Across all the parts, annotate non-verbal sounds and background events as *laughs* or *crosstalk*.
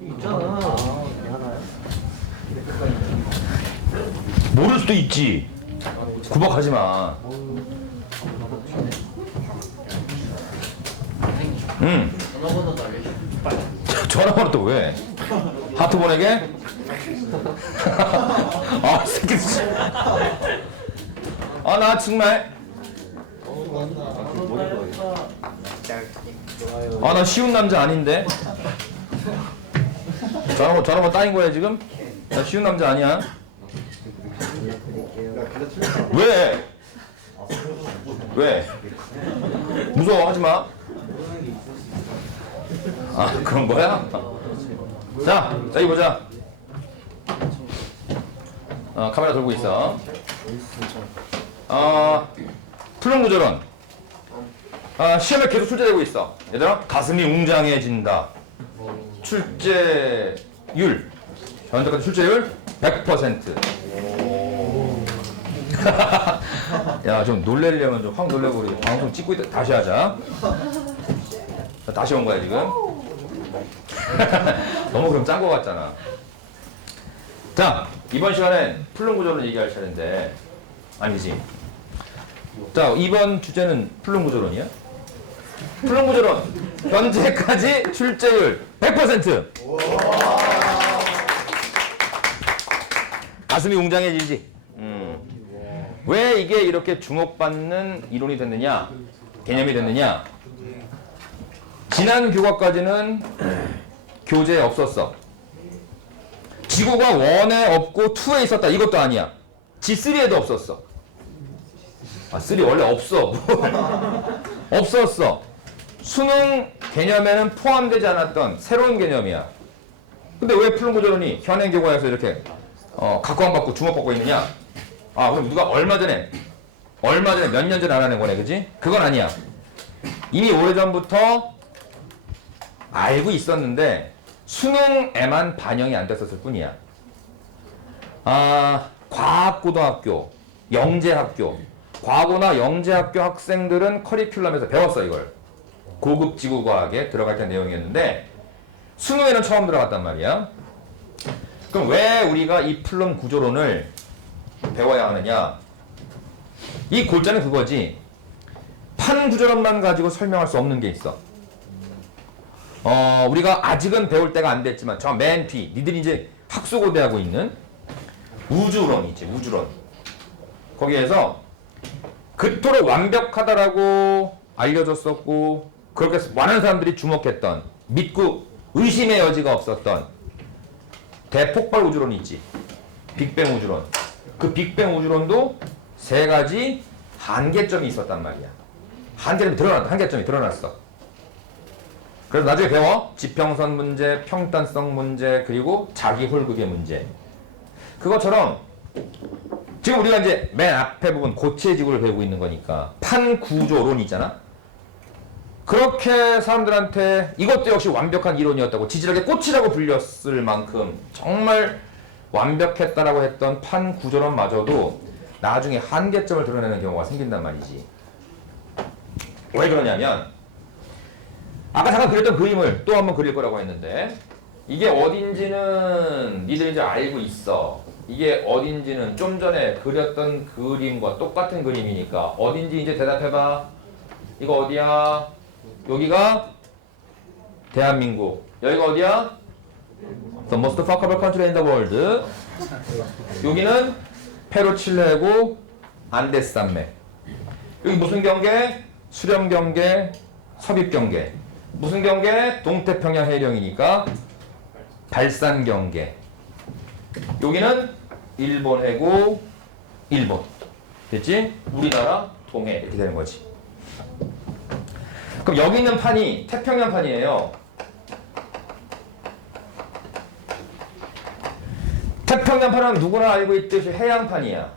있잖아. 모를 수도 있지. 구박하지 마. 응. 전화번호 또 왜? 하트 보내게? *laughs* 아, 이 새끼. 아, 나 정말. 아, 나 쉬운 남자 아닌데? 전화번호, 전화번호 따인 거야, 지금? 나 쉬운 남자 아니야? 왜? 왜? 무서워, 하지 마. 아, 그런 거야? 자, 여기 보자. 어, 카메라 돌고 있어. 어, 풀릉구조론. 아, 시험에 계속 출제되고 있어. 얘들아, 가슴이 웅장해진다. 출제율. 현재까지 출제율 100%. *laughs* 야, 좀 놀래려면 좀확 우리 방송 찍고 있다. 다시 하자. 자, 다시 온 거야, 지금. *laughs* 너무 그럼 짠 거 같잖아. 자, 이번 시간엔 플룸 구조론 얘기할 차례인데, 아니지. 자, 이번 주제는 플룸 구조론이야? 구조론. 현재까지 출제율 100%. 가슴이 웅장해지지. 음. 왜 이게 이렇게 주목받는 이론이 됐느냐? 개념이 됐느냐? 지난 교과까지는 교재에 없었어. 지구가 원에 없고 투에 있었다. 이것도 아니야. G3에도 없었어. 아, 3 원래 없어. *laughs* 없었어. 수능 개념에는 포함되지 않았던 새로운 개념이야. 근데 왜 푸른 구조론이 현행 교과에서 이렇게 어, 각광받고 주목받고 있느냐? 아, 그럼 누가 얼마 전에 얼마 전에 몇 년 전에 알아낸 거네, 그지? 그건 아니야. 이미 오래전부터 알고 있었는데 수능에만 반영이 안 됐었을 뿐이야. 아, 과학고등학교, 영재학교, 과거나 영재학교 학생들은 커리큘럼에서 배웠어 이걸. 고급 지구과학에 들어갈 때 내용이었는데 수능에는 처음 들어갔단 말이야. 그럼 왜 우리가 이 플럼 구조론을 배워야 하느냐? 이 골자는 그거지. 판 구조론만 가지고 설명할 수 없는 게 있어. 어, 우리가 아직은 배울 때가 안 됐지만 저 맨 뒤, 니들이 이제 학수고대하고 있는 우주론이지, 우주론. 거기에서 그토록 완벽하다라고 알려졌었고 그렇게 많은 사람들이 주목했던 믿고 의심의 여지가 없었던 대폭발 우주론이 있지. 빅뱅 우주론. 그 빅뱅 우주론도 세 가지 한계점이 있었단 말이야. 한계점이 드러났다. 한계점이 드러났어. 그래서 나중에 배워. 지평선 문제, 평단성 문제, 그리고 자기 홀극의 문제. 그것처럼 지금 우리가 이제 맨 앞에 부분 고체 지구를 배우고 있는 거니까 판구조론 있잖아. 그렇게 사람들한테 이것도 역시 완벽한 이론이었다고 지질하게 꽃이라고 불렸을 만큼 정말 완벽했다라고 했던 판구조론마저도 나중에 한계점을 드러내는 경우가 생긴단 말이지. 왜 그러냐면 아까 잠깐 그렸던 그림을 또 한번 그릴 거라고 했는데 이게 어딘지는 니들 이제 알고 있어. 이게 어딘지는 좀 전에 그렸던 그림과 똑같은 그림이니까 어딘지 이제 대답해봐. 이거 어디야? 여기가 대한민국. 여기가 어디야? The most fuckable country in the world. 여기는 페루 칠레고 안데스 산맥. 여기 무슨 경계? 수령 경계, 섭입 경계. 무슨 경계? 동태평양 해령이니까 발산 경계. 여기는 일본 해고, 일본. 됐지? 우리나라 동해 이렇게 되는 거지. 그럼 여기 있는 판이 태평양 판이에요. 태평양 판은 누구나 알고 있듯이 해양 판이야.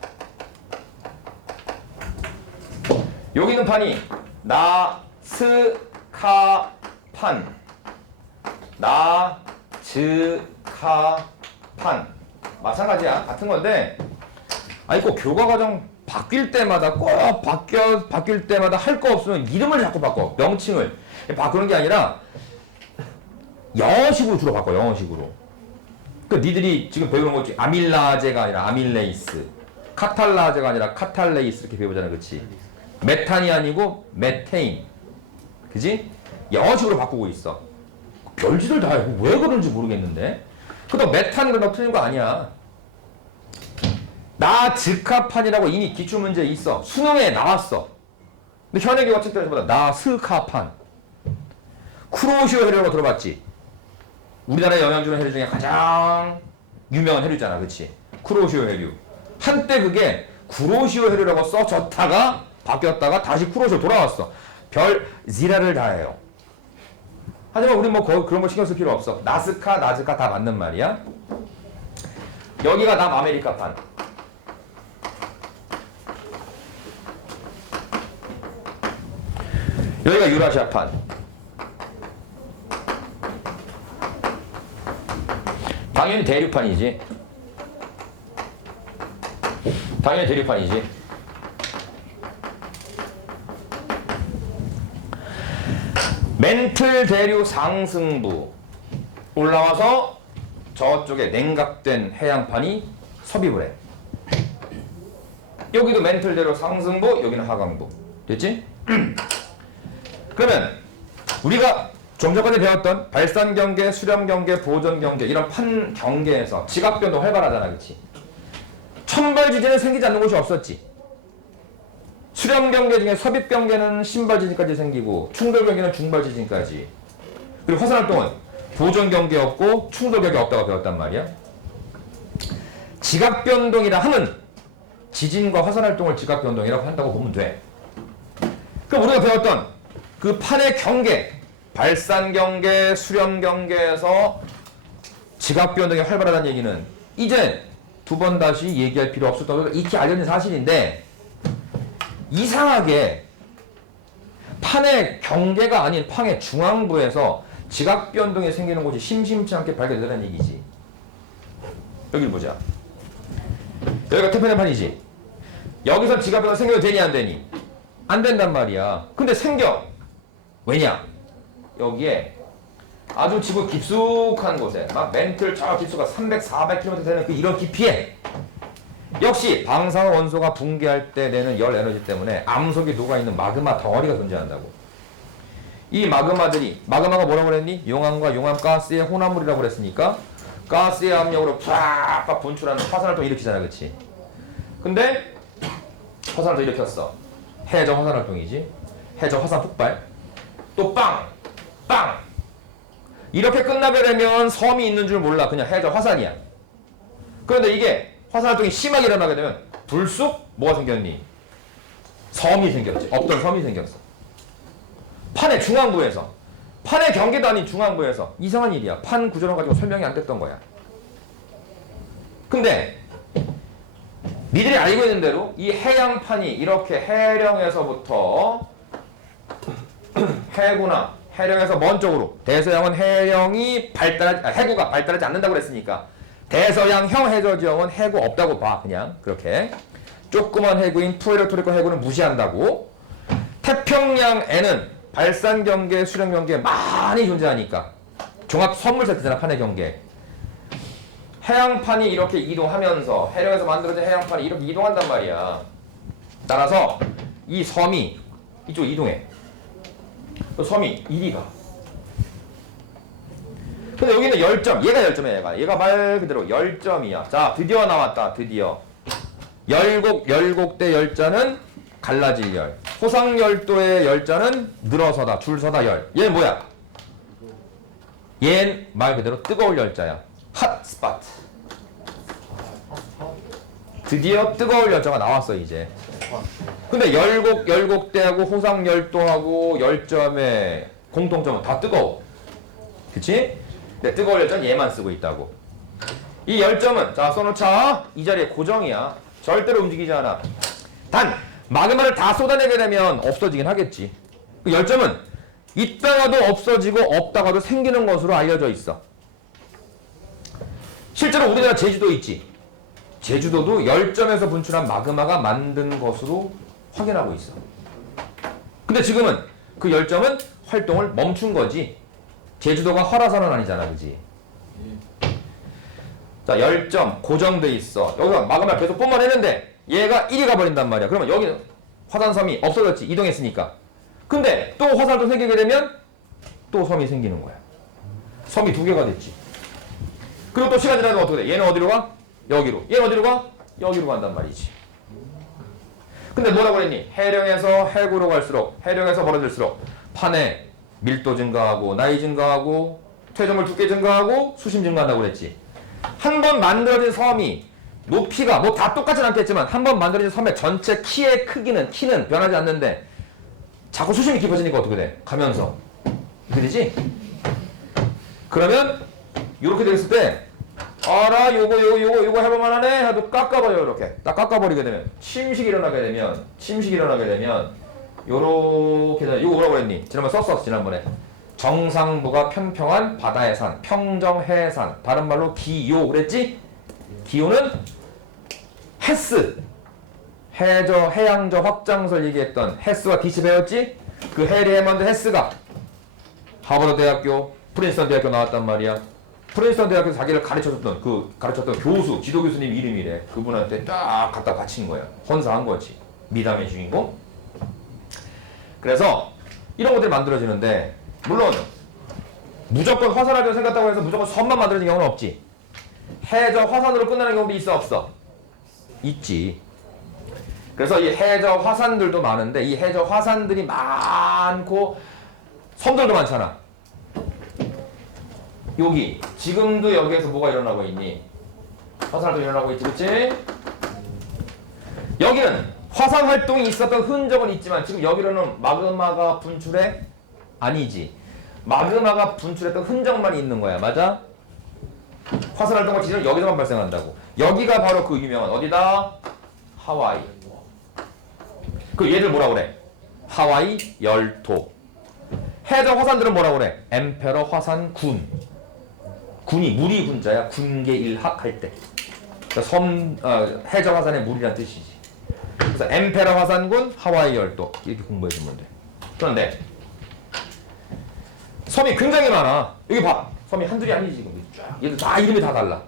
여기 있는 판이 나스카 판, 나즈카 판 마찬가지야. 같은 건데 아니 꼭 교과 과정 바뀔 때마다 꼭 바뀌어 바뀔 때마다 할 거 없으면 이름을 자꾸 바꿔 명칭을 바꾸는 게 아니라 영어식으로 주로 바꿔 영어식으로. 그 니들이 지금 배우는 거지 아밀라제가 아니라 아밀레이스, 카탈라제가 아니라 카탈레이스 이렇게 배우잖아, 그렇지? 메탄이 아니고 메테인, 그지? 영어식으로 바꾸고 있어. 별짓을 다 해. 왜 그런지 모르겠는데. 그도 메탄 그런 거 틀린 거 아니야. 나 즉카판이라고 이미 기출 문제 있어. 수능에 나왔어. 근데 현역이가 책들에서보다 나 스카판. 크로시오 해류라고 들어봤지? 우리나라에 영향 주는 해류 중에 가장 유명한 해류잖아, 그렇지? 크로시오 해류. 한때 그게 구로시오 해류라고 써졌다가 바뀌었다가 다시 크로시오 돌아왔어. 별 지라를 다 해요. 하지만 우리 뭐 거- 그런 거 신경 쓸 필요 없어. 나스카, 나즈카 다 맞는 말이야. 여기가 남아메리카판. 여기가 유라시아판. 당연히 대륙판이지. 당연히 대륙판이지. 멘틀 대륙 상승부 올라와서 저쪽에 냉각된 해양판이 섭입을 해. 여기도 멘틀 대륙 상승부, 여기는 하강부. 됐지? *clears throat* 그러면 우리가 좀 전까지 배웠던 발산 경계, 수렴 경계, 보전 경계 이런 판 경계에서 지각 변동 활발하잖아, 그렇지? 천발 지진은 생기지 않는 곳이 없었지. 수렴 경계 중에 섭입 경계는 신발 지진까지 생기고 충돌 경계는 중발 지진까지. 그리고 화산 활동은 보전 경계 없고 충돌 경계 없다고 배웠단 말이야. 지각 변동이라 하면 지진과 화산 활동을 지각 변동이라고 한다고 보면 돼. 그럼 우리가 배웠던 그 판의 경계, 발산 경계, 수렴 경계에서 지각 변동이 활발하다는 얘기는 이제 두 번 다시 얘기할 필요 없었다고 익히 알려진 사실인데 이상하게 판의 경계가 아닌 판의 중앙부에서 지각 변동이 생기는 곳이 심심치 않게 발견되는 얘기지. 여기를 보자. 여기가 태평양판이지. 여기서 지각 변동 생겨도 되니 안 되니? 안 된단 말이야. 근데 생겨. 왜냐? 여기에 아주 지구 깊숙한 곳에 막 멘틀 저 깊이가 300, 400km 되는 그 이런 깊이에 역시 방사능 원소가 붕괴할 때 내는 열 에너지 때문에 암석이 녹아있는 마그마 덩어리가 존재한다고. 이 마그마들이 마그마가 뭐라고 그랬니? 용암과 용암 가스의 혼합물이라고 그랬으니까 가스의 압력으로 팍팍 분출하는 화산활동 일으키잖아, 그렇지? 근데 화산활동 일으켰어. 해저 화산 활동이지. 해저 화산 폭발. 또 빵! 빵! 이렇게 끝나버리면 섬이 있는 줄 몰라. 그냥 해저 화산이야. 그런데 이게 화산 활동이 심하게 일어나게 되면 불쑥 뭐가 생겼니? 섬이 생겼지. 없던 섬이 생겼어. 판의 중앙부에서 판의 아닌 중앙부에서 이상한 일이야. 판 구조론 가지고 설명이 안 됐던 거야. 근데 니들이 알고 있는 대로 이 해양판이 이렇게 해령에서부터 *clears throat* 해구나 해령에서 먼 쪽으로 대서양은 해령이 발달하지 아, 해구가 발달하지 않는다고 그랬으니까 대서양 형 해저 지형은 해구 없다고 봐 그냥. 그렇게. 조그만 해구인 푸에르토리코 해구는 무시한다고. 태평양에는 발산 경계, 수령 경계 많이 존재하니까. 종합 선물 세트잖아 판의 경계. 해양판이 이렇게 이동하면서 해령에서 만들어진 해양판이 이렇게 이동한단 말이야. 따라서 이 섬이 이쪽 이동해. 그 섬이 이리 가. 근데 여기는 열점, 얘가 열점이야, 얘가. 얘가 말 그대로 열점이야. 자, 드디어 나왔다, 드디어. 열곡, 열곡 대 열자는 갈라질 열. 호상열도의 열자는 늘어서다, 줄서다 열. 얘는 뭐야? 얘는 말 그대로 뜨거울 열자야. 핫 스팟. 드디어 뜨거울 열자가 나왔어, 이제. 근데 열곡 열곡대하고 호상 열도하고 열점의 공통점은 다 뜨거워. 그치? 근데 뜨거운 열전 얘만 쓰고 있다고. 이 열점은 자 써놓자 이 자리에 고정이야. 절대로 움직이지 않아. 단 마그마를 다 쏟아내게 되면 없어지긴 하겠지. 그 열점은 있다가도 없어지고 없다가도 생기는 것으로 알려져 있어. 실제로 우리나라 제주도 있지. 제주도도 열점에서 분출한 마그마가 만든 것으로 확인하고 있어. 근데 지금은 그 열점은 활동을 멈춘 거지. 제주도가 허라산은 아니잖아, 그지? 자, 열점 고정돼 있어. 여기가 마그마 계속 뿜어내는데 얘가 1이 가버린단 말이야. 그러면 여기는 화산섬이 없어졌지, 이동했으니까. 근데 또 화산도 생기게 되면 또 섬이 생기는 거야. 섬이 두 개가 됐지. 그리고 또 시간 지나면 어떻게 돼? 얘는 어디로 가? 여기로. 얘는 어디로 가? 여기로 간단 말이지. 근데 뭐라고 그랬니? 해령에서 해구로 갈수록 해령에서 멀어질수록 판의 밀도 증가하고 나이 증가하고 퇴적물 두께 증가하고 수심 증가한다고 그랬지. 한 번 만들어진 섬이 높이가 뭐 다 똑같진 않겠지만 한 번 만들어진 섬의 전체 키의 크기는 키는 변하지 않는데 자꾸 수심이 깊어지니까 어떻게 돼? 가면서 그되지? 그러면 이렇게 됐을 때 알아 요거 요거 요거 요거 해볼만 하네 하도 깎아버려 이렇게 딱 깎아버리게 되면 침식이 일어나게 되면 침식이 일어나게 되면 요렇게 되면 요거 뭐라고 그랬니? 지난번에 썼어 지난번에 정상부가 평평한 바다의 산 평정해산 다른 말로 기요 그랬지? 기요는 해스 해저 해양저 확장설 얘기했던 해스와 디시 배웠지? 그 해리 해먼드 해스가 하버드 대학교 프린스턴 대학교 나왔단 말이야. 프린스턴 대학에서 자기를 가르쳐줬던 그 가르쳤던 교수 지도 교수님 이름이래. 그분한테 딱 갖다 바친 거야. 헌사한 거지. 미담의 주인공. 그래서 이런 것들이 만들어지는데 물론 무조건 화산하려 생각했다고 해서 무조건 섬만 만들어진 경우는 없지. 해저 화산으로 끝나는 경우도 있어 없어? 있지. 그래서 이 해저 화산들도 많은데 이 해저 화산들이 많고 섬들도 많잖아. 여기 지금도 여기에서 뭐가 일어나고 있니? 화산활동 일어나고 있지, 그렇지? 여기는 화산 활동이 있었던 흔적은 있지만 지금 여기로는 마그마가 분출해 아니지. 마그마가 분출했던 흔적만 있는 거야, 맞아? 화산 활동과 지진은 여기서만 발생한다고. 여기가 바로 그 유명한 어디다? 하와이. 그 얘를 뭐라 그래? 하와이 열도. 해저 화산들은 뭐라 그래? 엠페러 화산군. 군이 물이 군자야. 군계 일학 할 때. 그러니까 섬 어, 해저 화산의 물이란 뜻이지. 그래서 엠페러 화산군 하와이 열도 이렇게 공부해 주면 돼. 그런데 섬이 굉장히 많아. 여기 봐. 섬이 한둘이 아니지 지금. 쫙. 얘들 다 이름이 다 달라.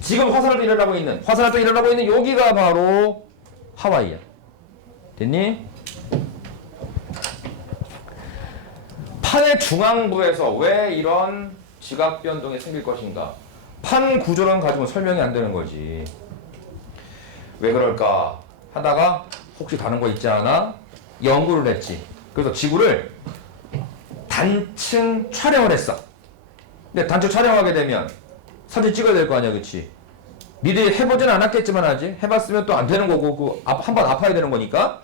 지금 화산활동 일어나고 있는 화산활동 일어나고 있는 여기가 바로 하와이야. 됐니? 판의 중앙부에서 왜 이런 지각 변동이 생길 것인가? 판 구조론 가지고 설명이 안 되는 거지. 왜 그럴까? 하다가 혹시 다른 거 있지 않아? 연구를 했지. 그래서 지구를 단층 촬영을 했어. 근데 단층 촬영하게 되면 사진 찍어야 될 거 아니야, 그치? 니들이 해보진 않았겠지만 하지. 해봤으면 또 안 되는 거고, 그, 한번 아파야 되는 거니까.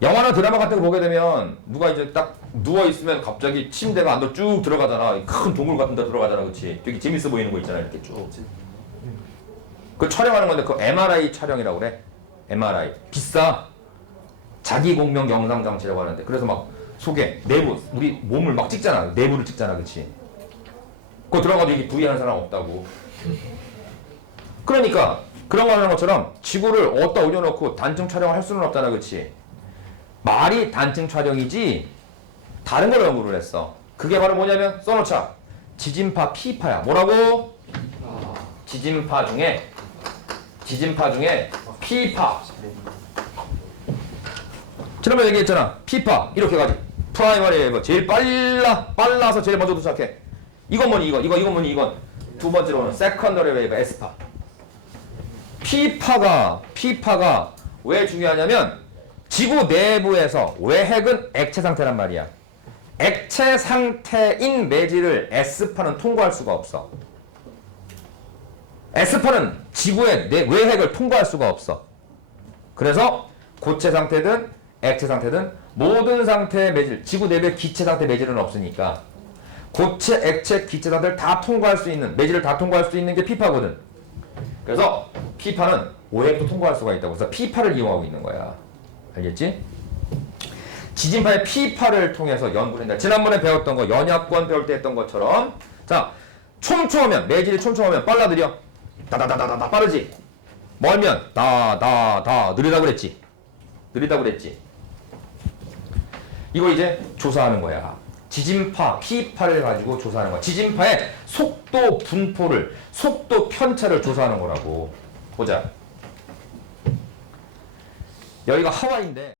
영화나 드라마 같은 거 보게 되면 누가 이제 딱 누워 있으면 갑자기 침대가 안으로 쭉 들어가잖아. 큰 동굴 같은 데 들어가잖아, 그렇지? 되게 재밌어 보이는 거 있잖아, 이렇게 쭉. 그 촬영하는 건데 그 MRI 촬영이라고 그래. MRI 비싸. 자기 공명 영상 장치라고 하는데 그래서 막 속에 내부 우리 몸을 막 찍잖아. 내부를 찍잖아, 그렇지? 그거 들어가도 이게 부위 하는 사람 없다고. 그러니까 그런 거 하는 것처럼 지구를 어디다 올려놓고 단층 촬영을 할 수는 없잖아, 그렇지? 말이 단층 촬영이지 다른 걸 연구를 했어. 그게 바로 뭐냐면 써놓자. 지진파 P파야. 뭐라고? 지진파 중에 지진파 중에 P파. 지난번에 얘기했잖아. P파 이렇게 가지. 프라이머리 웨이브 제일 빨라 빨라서 제일 먼저 도착해. 이건 뭐니 이건 이거 이건 뭐니 이건 두 번째로는 세컨더리 웨이브 S파. P파가 P파가 왜 중요하냐면 지구 내부에서 외핵은 액체 상태란 말이야. 액체 상태인 매질을 S파는 통과할 수가 없어. S파는 지구의 내 외핵을 통과할 수가 없어. 그래서 고체 상태든 액체 상태든 모든 상태의 매질, 지구 내부의 기체 상태 매질은 없으니까 고체, 액체, 기체 상태를 다 통과할 수 있는 매질을 다 통과할 수 있는 게 P파거든. 그래서 P파는 오핵도 통과할 수가 있다고 해서 P파를 이용하고 있는 거야. 알겠지? 지진파의 P파를 통해서 한다. 지난번에 배웠던 거 연약권 배울 때 했던 것처럼 자 촘촘하면 매질이 촘촘하면 빨라들여 다다다다다 빠르지 멀면 다다다 느리다 그랬지 느리다 그랬지 이거 이제 조사하는 거야 지진파, P파를 가지고 조사하는 거야. 지진파의 속도 분포를, 속도 편차를 조사하는 거라고. 보자. 여기가 하와이인데